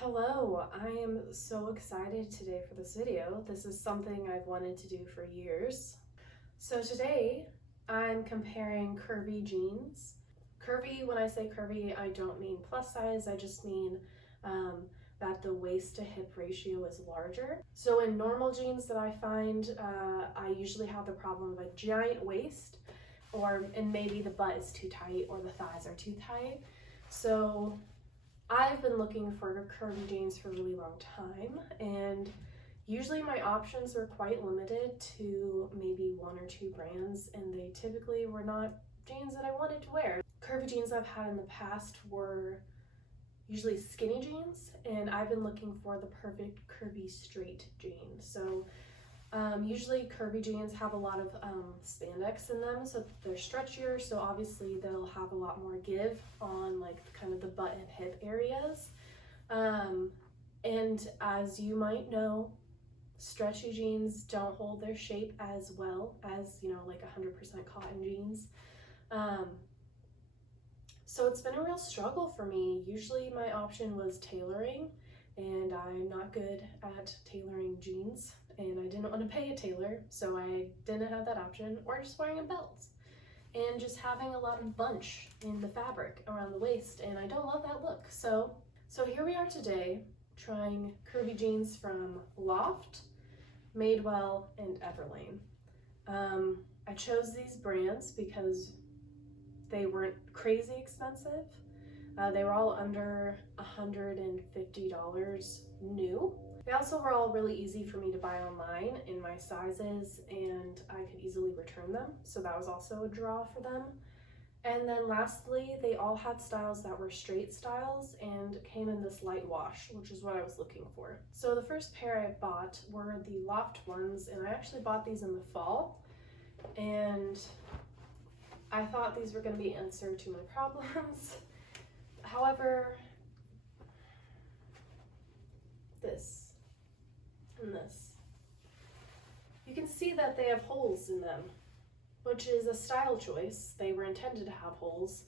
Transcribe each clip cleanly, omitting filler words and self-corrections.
Hello, I am so excited today for this video. This is something I've wanted to do for years. So today I'm comparing curvy jeans. Curvy, when I say curvy, I don't mean plus size, I just mean that the waist to hip ratio is larger. So in normal jeans that I find, I usually have the problem of a giant waist and maybe the butt is too tight or the thighs are too tight. So I've been looking for curvy jeans for a really long time, and usually my options were quite limited to maybe one or two brands, and they typically were not jeans that I wanted to wear. Curvy jeans I've had in the past were usually skinny jeans, and I've been looking for the perfect curvy straight jean. So usually curvy jeans have a lot of spandex in them, so they're stretchier, so obviously they'll have a lot more give on like kind of the butt and hip areas. And as you might know, stretchy jeans don't hold their shape as well as, like 100% cotton jeans. So it's been a real struggle for me. Usually my option was tailoring, and I'm not good at tailoring jeans, and I didn't want to pay a tailor, so I didn't have that option, or just wearing a belt and just having a lot of bunch in the fabric around the waist, and I don't love that look. So here we are today trying curvy jeans from Loft, Madewell, and Everlane. I chose these brands because they weren't crazy expensive. They were all under $150 new. They also were all really easy for me to buy online in my sizes, and I could easily return them, so that was also a draw for them. And then lastly, they all had styles that were straight styles and came in this light wash, which is what I was looking for. So the first pair I bought were the Loft ones, and I actually bought these in the fall, and I thought these were going to be an answer to my problems. However, this and this, you can see that they have holes in them, which is a style choice. They were intended to have holes,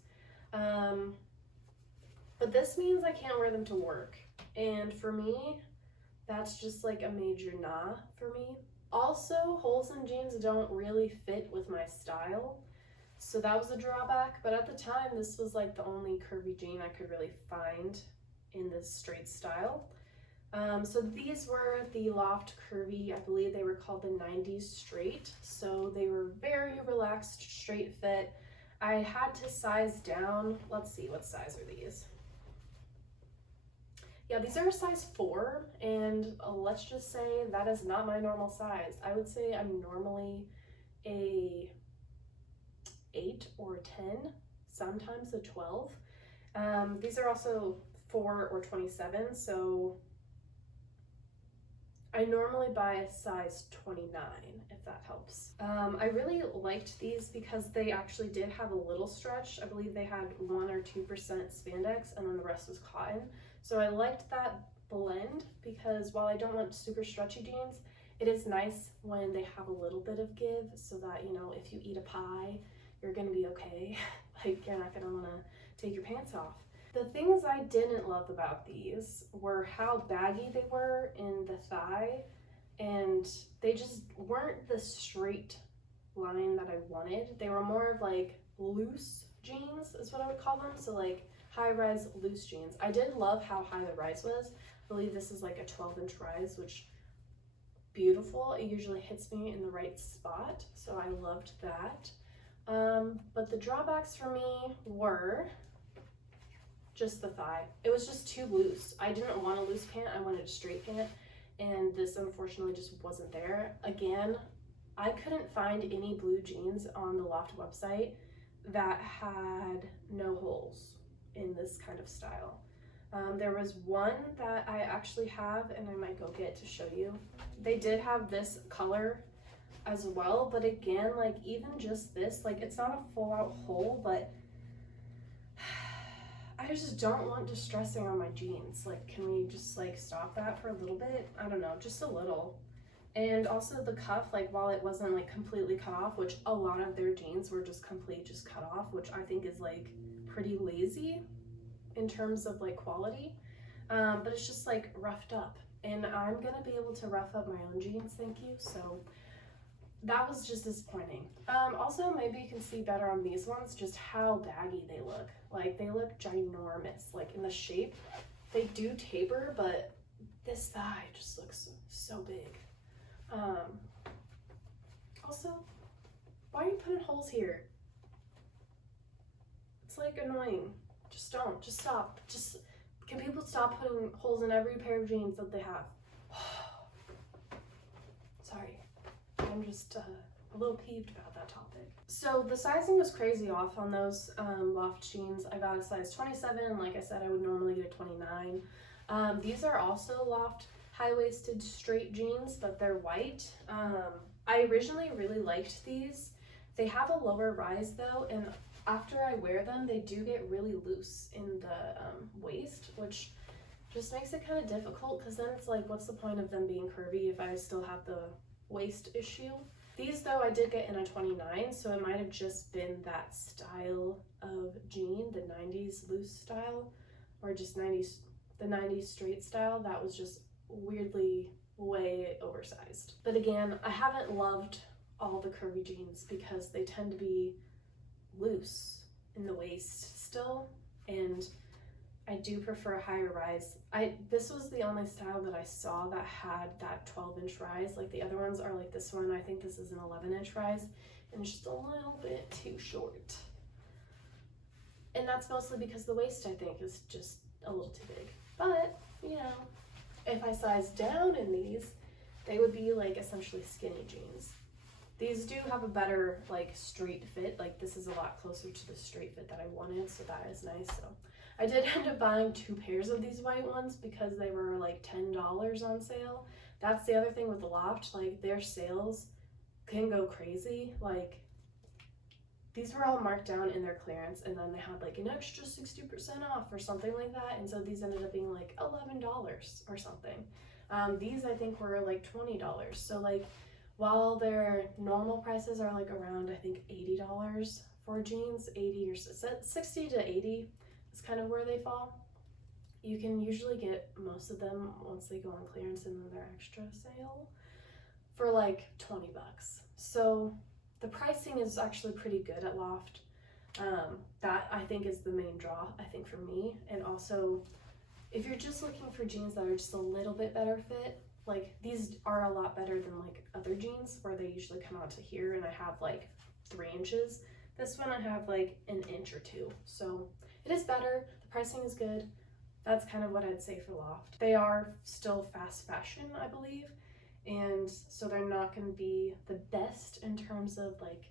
but this means I can't wear them to work, and for me, that's just like a major nah for me. Also, holes in jeans don't really fit with my style, so that was a drawback, but at the time, this was like the only curvy jean I could really find in this straight style. So these were the Loft Curvy. I believe they were called the 90s straight. So they were very relaxed, straight fit. I had to size down. Let's see, what size are these? Yeah, these are a size 4, and let's just say that is not my normal size. I would say I'm normally a 8 or 10, sometimes a 12. These are also 4 or 27, so I normally buy a size 29, if that helps. I really liked these because they actually did have a little stretch. I believe they had 1 or 2% spandex, and then the rest was cotton. So I liked that blend because while I don't want super stretchy jeans, it is nice when they have a little bit of give, so that, if you eat a pie, you're gonna be okay. Like, you're not gonna wanna take your pants off. The things I didn't love about these were how baggy they were in the thigh, and they just weren't the straight line that I wanted. They were more of like loose jeans is what I would call them. So like high-rise loose jeans. I did love how high the rise was. I believe this is like a 12-inch rise, which beautiful. It usually hits me in the right spot, so I loved that. But the drawbacks for me were just the thigh. It was just too loose. I didn't want a loose pant, I wanted a straight pant, and this unfortunately just wasn't there. Again, I couldn't find any blue jeans on the Loft website that had no holes in this kind of style. There was one that I actually have, and I might go get to show you. They did have this color as well, but again, like even just this, like it's not a full out hole, but I just don't want distressing on my jeans. Like, can we just like stop that for a little bit? I don't know, just a little. And also the cuff, like while it wasn't like completely cut off, which a lot of their jeans were just cut off, which I think is like pretty lazy in terms of like quality. but it's just like roughed up, and I'm gonna be able to rough up my own jeans, thank you. So that was just disappointing. Also, maybe you can see better on these ones just how baggy they look. Like, they look ginormous. Like, in the shape, they do taper, but this thigh just looks so big. Also, why are you putting holes here? It's like annoying. Just don't. Just stop. Just, can people stop putting holes in every pair of jeans that they have? Sorry. I'm just a little peeved about that topic. So the sizing was crazy off on those Loft jeans. I got a size 27. Like I said, I would normally get a 29. These are also Loft high-waisted straight jeans, but they're white. I originally really liked these. They have a lower rise though, and after I wear them, they do get really loose in the waist, which just makes it kind of difficult, because then it's like, what's the point of them being curvy if I still have the waist issue? These though, I did get in a 29, so it might have just been that style of jean, the 90s loose style, or just the 90s straight style that was just weirdly way oversized. But again, I haven't loved all the curvy jeans because they tend to be loose in the waist still, and I do prefer a higher rise. This was the only style that I saw that had that 12-inch rise. Like, the other ones are like this one. I think this is an 11-inch rise, and it's just a little bit too short. And that's mostly because the waist, I think, is just a little too big. But, you know, if I size down in these, they would be like essentially skinny jeans. These do have a better like straight fit. Like, this is a lot closer to the straight fit that I wanted, so that is nice. So I did end up buying 2 pairs of these white ones because they were like $10 on sale. That's the other thing with the Loft, like, their sales can go crazy. Like, these were all marked down in their clearance, and then they had like an extra 60% off or something like that, and so these ended up being like $11 or something. These I think were like $20. So like, while their normal prices are like around, I think, $80 for jeans, 80 or 60 to 80 is kind of where they fall. You can usually get most of them once they go on clearance and then their extra sale for like 20 bucks. So the pricing is actually pretty good at Loft. That I think is the main draw, I think, for me. And also, if you're just looking for jeans that are just a little bit better fit, like, these are a lot better than like other jeans where they usually come out to here and I have like 3 inches. This one I have like an inch or 2. So it is better. The pricing is good. That's kind of what I'd say for Loft. They are still fast fashion, I believe. And so they're not going to be the best in terms of like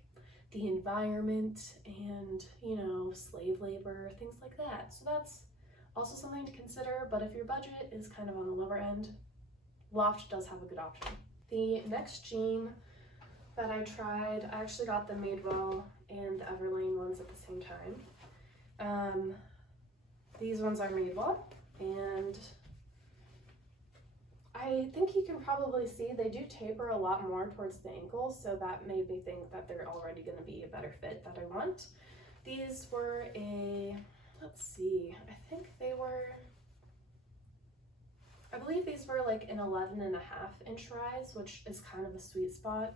the environment and, you know, slave labor, things like that. So that's also something to consider. But if your budget is kind of on the lower end, Loft does have a good option. The next jean that I tried, I actually got the Madewell and the Everlane ones at the same time. These ones are Madewell, and I think you can probably see they do taper a lot more towards the ankles, so that made me think that they're already going to be a better fit that I want. These were a, let's see, I believe these were like an 11.5-inch rise, which is kind of a sweet spot.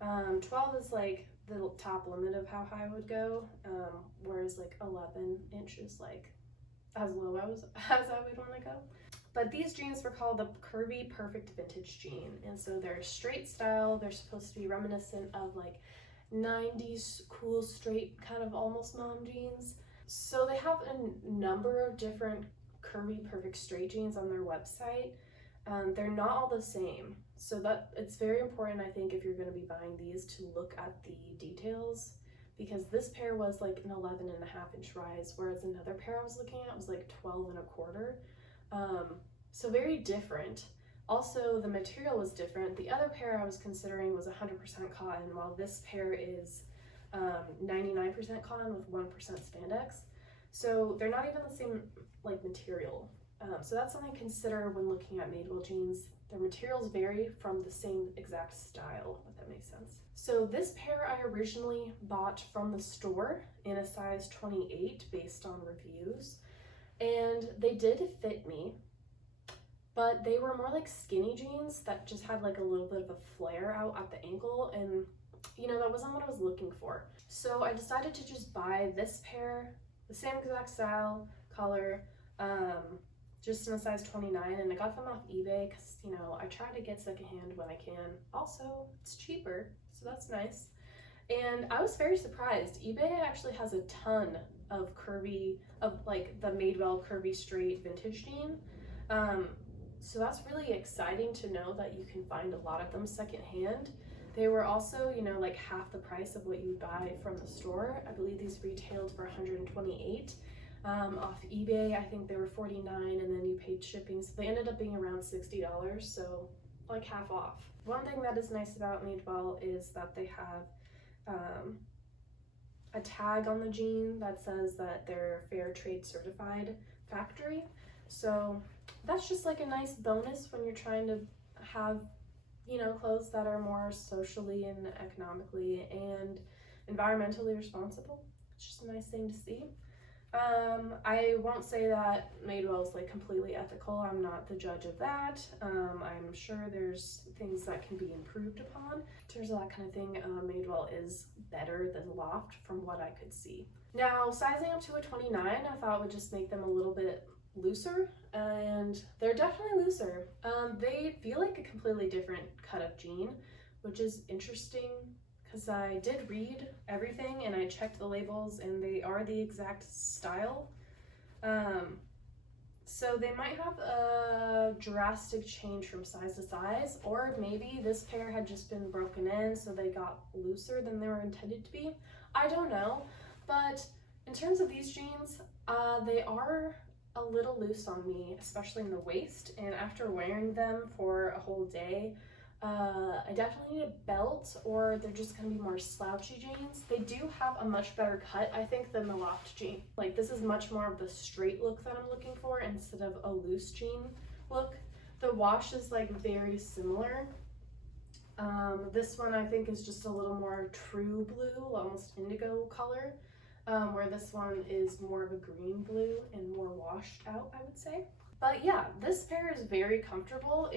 12 is like the top limit of how high I would go, whereas like 11 inches like as low as I would want to go. But these jeans were called the Curvy Perfect Vintage Jean, and so they're straight style. They're supposed to be reminiscent of like 90s cool straight kind of almost mom jeans. So they have a number of different Curvy Perfect straight jeans on their website. They're not all the same, so that it's very important, I think, if you're going to be buying these, to look at the details, because this pair was like an 11.5-inch rise, whereas another pair I was looking at was like 12.25. So very different. Also, the material was different. The other pair I was considering was 100% cotton, while this pair is 99% cotton with 1% spandex. So they're not even the same like material. So that's something to consider when looking at Madewell jeans. Their materials vary from the same exact style, if that makes sense. So this pair I originally bought from the store in a size 28 based on reviews, and they did fit me. but they were more like skinny jeans that just had like a little bit of a flare out at the ankle, and you know, that wasn't what I was looking for. So I decided to just buy this pair, the same exact style, color, just in a size 29, and I got them off eBay because, you know, I try to get secondhand when I can. Also, it's cheaper, so that's nice. And I was very surprised. eBay actually has a ton of curvy, of like the Madewell curvy straight vintage jean. So that's really exciting to know that you can find a lot of them secondhand. They were also, you know, like half the price of what you would buy from the store. I believe these retailed for $128. Off eBay, I think they were $49, and then you paid shipping, so they ended up being around $60, so like half off. One thing that is nice about Madewell is that they have a tag on the jean that says that they're fair trade certified factory, so that's just like a nice bonus when you're trying to have, you know, clothes that are more socially and economically and environmentally responsible. It's just a nice thing to see. I won't say that Madewell is like completely ethical. I'm not the judge of that. I'm sure there's things that can be improved upon. In terms of that kind of thing, Madewell is better than Loft from what I could see. Now, sizing up to a 29, I thought would just make them a little bit looser, and they're definitely looser. They feel like a completely different cut of jean, which is interesting because I did read everything and I checked the labels and they are the exact style. So they might have a drastic change from size to size, or maybe this pair had just been broken in so they got looser than they were intended to be. I don't know, but in terms of these jeans, they are a little loose on me, especially in the waist, and after wearing them for a whole day, I definitely need a belt, or they're just gonna be more slouchy jeans. They do have a much better cut, I think, than the Loft jean. Like, this is much more of the straight look that I'm looking for instead of a loose jean look. The wash is like very similar. This one I think is just a little more true blue, almost indigo color, where this one is more of a green blue and more washed out, I would say. But yeah, this pair is very comfortable.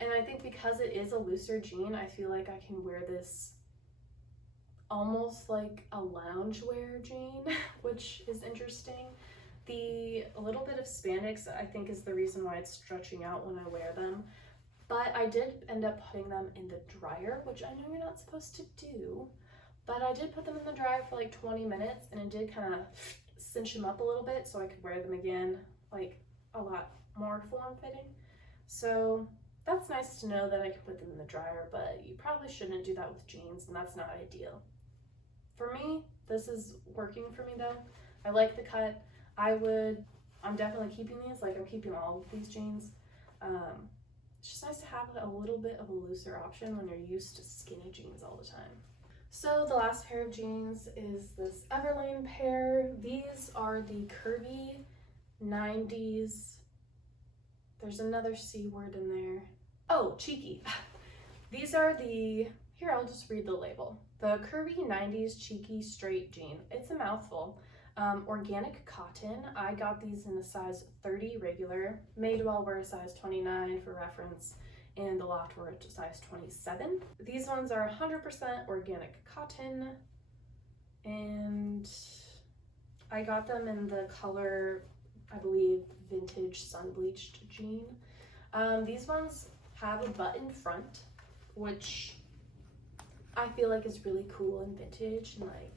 And I think because it is a looser jean, I feel like I can wear this almost like a loungewear jean, which is interesting. The little bit of spandex, I think, is the reason why it's stretching out when I wear them. But I did end up putting them in the dryer, which I know you're not supposed to do. But I did put them in the dryer for like 20 minutes, and it did kind of cinch them up a little bit so I could wear them again, like a lot more form-fitting. So that's nice to know that I can put them in the dryer, but you probably shouldn't do that with jeans, and that's not ideal. For me, this is working for me though. I like the cut. I'm definitely keeping these, like I'm keeping all of these jeans. It's just nice to have a little bit of a looser option when you're used to skinny jeans all the time. So the last pair of jeans is this Everlane pair. These are the Curvy 90s. There's another C word in there. Oh, cheeky. These are the, here, I'll just read the label. The Curvy 90s Cheeky Straight Jean. It's a mouthful. Organic cotton. I got these in a size 30 regular. Madewell were a size 29 for reference, and the Loft were a size 27. These ones are 100% organic cotton, and I got them in the color, I believe, vintage sun bleached jean. These ones have a button front, which I feel like is really cool and vintage and like,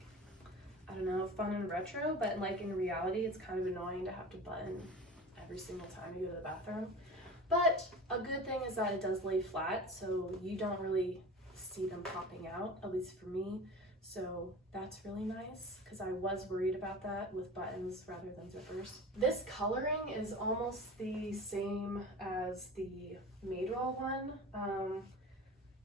I don't know, fun and retro, but like in reality it's kind of annoying to have to button every single time you go to the bathroom. But a good thing is that it does lay flat, so you don't really see them popping out, at least for me. So that's really nice, because I was worried about that with buttons rather than zippers. This coloring is almost the same as the Madewell one.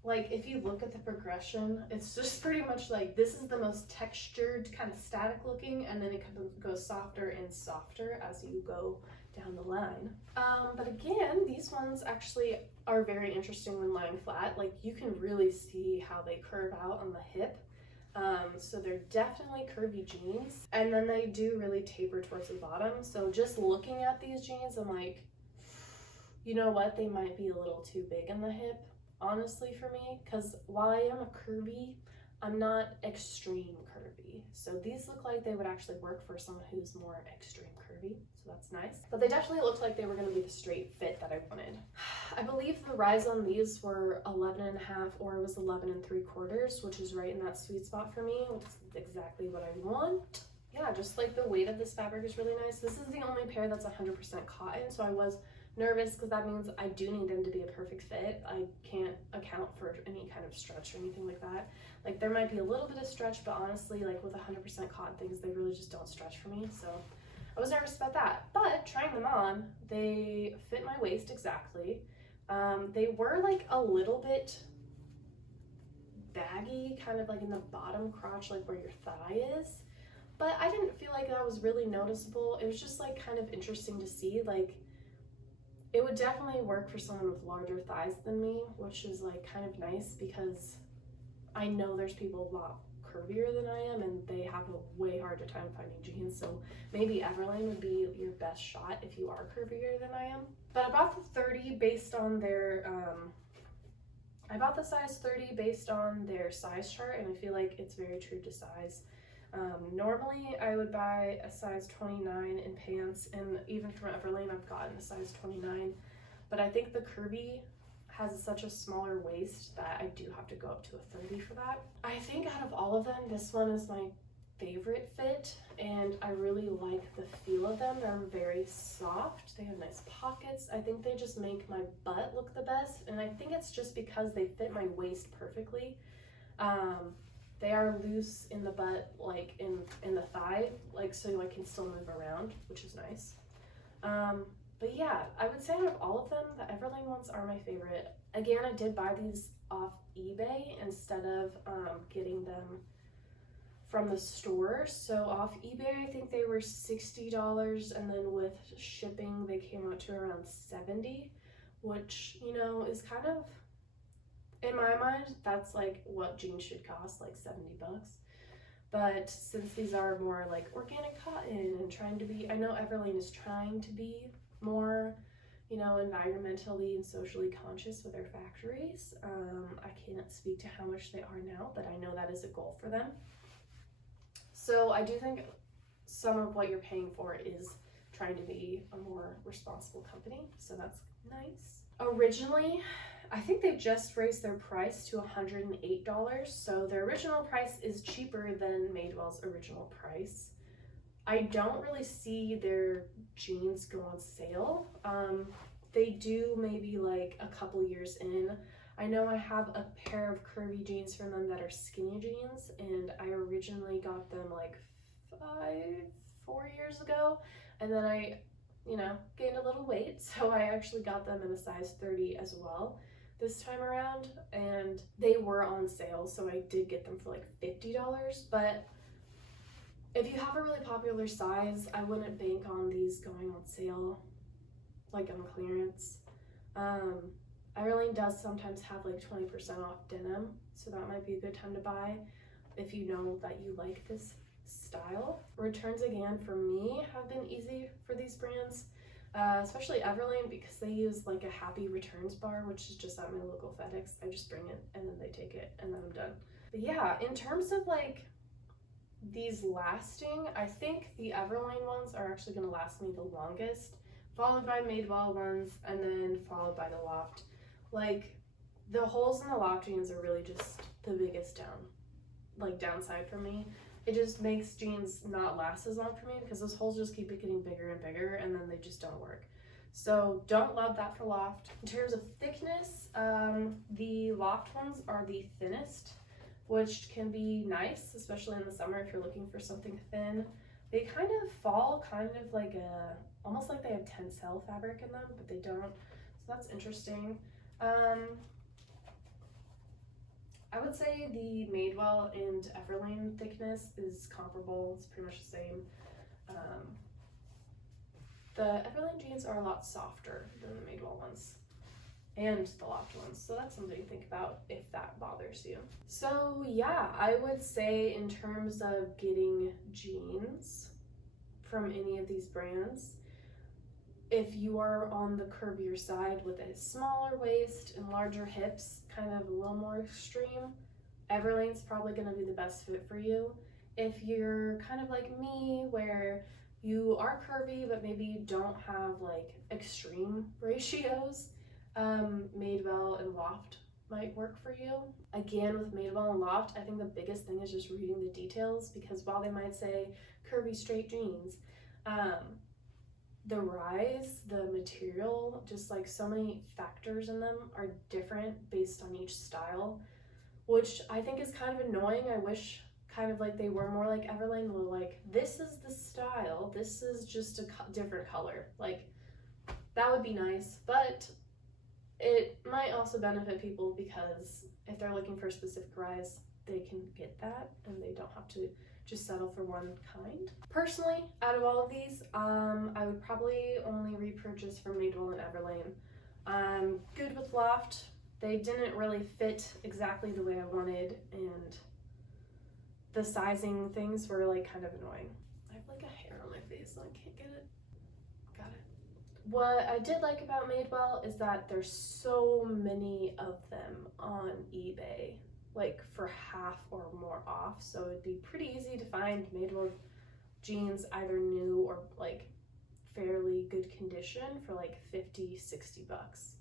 Like if you look at the progression, it's just pretty much like this is the most textured, kind of static looking, and then it goes softer and softer as you go down the line. But again, these ones actually are very interesting when lying flat. Like you can really see how they curve out on the hip. So they're definitely curvy jeans, and then they do really taper towards the bottom. So just looking at these jeans, I'm like, You know what? They might be a little too big in the hip, honestly, for me, because while I am a curvy, I'm not extreme curvy. So these look like they would actually work for someone who's more extreme curvy, so that's nice. But they definitely looked like they were going to be the straight fit that I wanted. I believe the rise on these were 11.5 or it was 11.75, which is right in that sweet spot for me, which is exactly what I want. Yeah, just like the weight of this fabric is really nice. This is the only pair that's 100% cotton, so I was nervous because that means I do need them to be a perfect fit. I can't account for any kind of stretch or anything like that. Like there might be a little bit of stretch, but honestly, like with 100% cotton things, they really just don't stretch for me. So I was nervous about that. But trying them on, they fit my waist exactly. They were like a little bit baggy, kind of like in the bottom crotch, like where your thigh is. But I didn't feel like that was really noticeable. It was just like kind of interesting to see. Like it would definitely work for someone with larger thighs than me, which is like kind of nice because I know there's people a lot curvier than I am and they have a way harder time finding jeans. So maybe Everlane would be your best shot if you are curvier than I am. But I bought the 30 based on their, I bought the size 30 based on their size chart, and I feel like it's very true to size. Normally I would buy a size 29 in pants, and even from Everlane I've gotten a size 29, but I think the Curvy has such a smaller waist that I do have to go up to a 30 for that. I think out of all of them, this one is my favorite fit, and I really like the feel of them. They're very soft, they have nice pockets. I think they just make my butt look the best, and I think it's just because they fit my waist perfectly. They are loose in the butt, like in the thigh, like so I can still move around, which is nice. But yeah, I would say out of all of them, the Everlane ones are my favorite. Again, I did buy these off eBay instead of getting them from the store. So off eBay, I think they were $60, and then with shipping, they came out to around $70, which, you know, is kind of, in my mind, that's like what jeans should cost, like $70. But since these are more like organic cotton and trying to be, I know Everlane is trying to be more, you know, environmentally and socially conscious with their factories. I can't speak to how much they are now, but I know that is a goal for them. So I do think some of what you're paying for is trying to be a more responsible company, so that's nice. Originally, I think they just raised their price to $108, so their original price is cheaper than Madewell's original price. I don't really see their jeans go on sale. They do maybe like a couple years in. I know I have a pair of curvy jeans from them that are skinny jeans, and I originally got them like 4 years ago, and then I, you know, gained a little weight, so I actually got them in a size 30 as well this time around, and they were on sale, so I did get them for like $50. But if you have a really popular size, I wouldn't bank on these going on sale, like on clearance. Everlane does sometimes have like 20% off denim, so that might be a good time to buy if you know that you like this style. Returns, again, for me have been easy for these brands, especially Everlane, because they use like a happy returns bar, which is just at my local FedEx. I just bring it and then they take it and then I'm done. But yeah, in terms of like these lasting, I think the Everlane ones are actually going to last me the longest, followed by Madewell ones, and then followed by the Loft. Like the holes in the Loft jeans are really just the biggest downside for me. It just makes jeans not last as long for me because those holes just keep getting bigger and bigger, and then they just don't work. So don't love that for Loft. In terms of thickness, the Loft ones are the thinnest, which can be nice, especially in the summer if you're looking for something thin. They kind of fall kind of like almost like they have tensile fabric in them, but they don't, so that's interesting. I would say the Madewell and Everlane thickness is comparable. It's pretty much the same. The Everlane jeans are a lot softer than the Madewell ones and the Loft ones, so that's something to think about if that bothers you. So yeah, I would say in terms of getting jeans from any of these brands, if you are on the curvier side with a smaller waist and larger hips, kind of a little more extreme, Everlane's probably going to be the best fit for you. If you're kind of like me, where you are curvy but maybe you don't have like extreme ratios, Madewell and Loft might work for you. Again, with Madewell and Loft, I think the biggest thing is just reading the details, because while they might say curvy straight jeans, the rise, the material, just like so many factors in them are different based on each style, which I think is kind of annoying. I wish kind of like they were more like Everlane, were like, this is the style, this is just a different color. Like, that would be nice, but it might also benefit people, because if they're looking for a specific rise, they can get that and they don't have to just settle for one kind. Personally, out of all of these, I would probably only repurchase from Madewell and Everlane. I'm good with Loft. They didn't really fit exactly the way I wanted, and the sizing things were like kind of annoying. I have like a hair on my face and I can't get it. Got it. What I did like about Madewell is that there's so many of them on eBay, like for half or more off, so it'd be pretty easy to find Madewell jeans either new or like fairly good condition for like 50-60 bucks.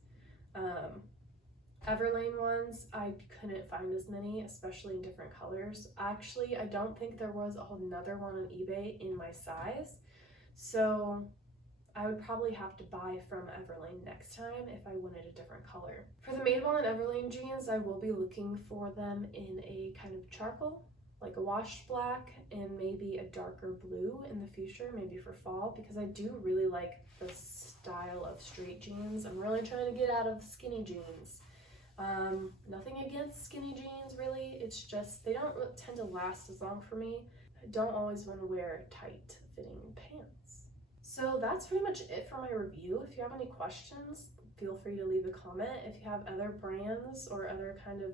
Everlane ones, I couldn't find as many, especially in different colors. Actually, I don't think there was another one on eBay in my size, so I would probably have to buy from Everlane next time if I wanted a different color. For the Madewell and Everlane jeans, I will be looking for them in a kind of charcoal, like a washed black, and maybe a darker blue in the future, maybe for fall, because I do really like the style of straight jeans. I'm really trying to get out of skinny jeans. Nothing against skinny jeans, really. It's just they don't tend to last as long for me. I don't always want to wear tight fitting pants. So that's pretty much it for my review. If you have any questions, feel free to leave a comment. If you have other brands or other kind of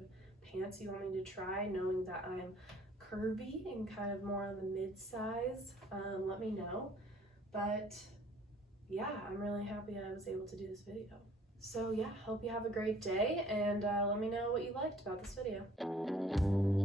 pants you want me to try, knowing that I'm curvy and kind of more on the mid-size, let me know. But yeah, I'm really happy I was able to do this video. So yeah, hope you have a great day, and let me know what you liked about this video.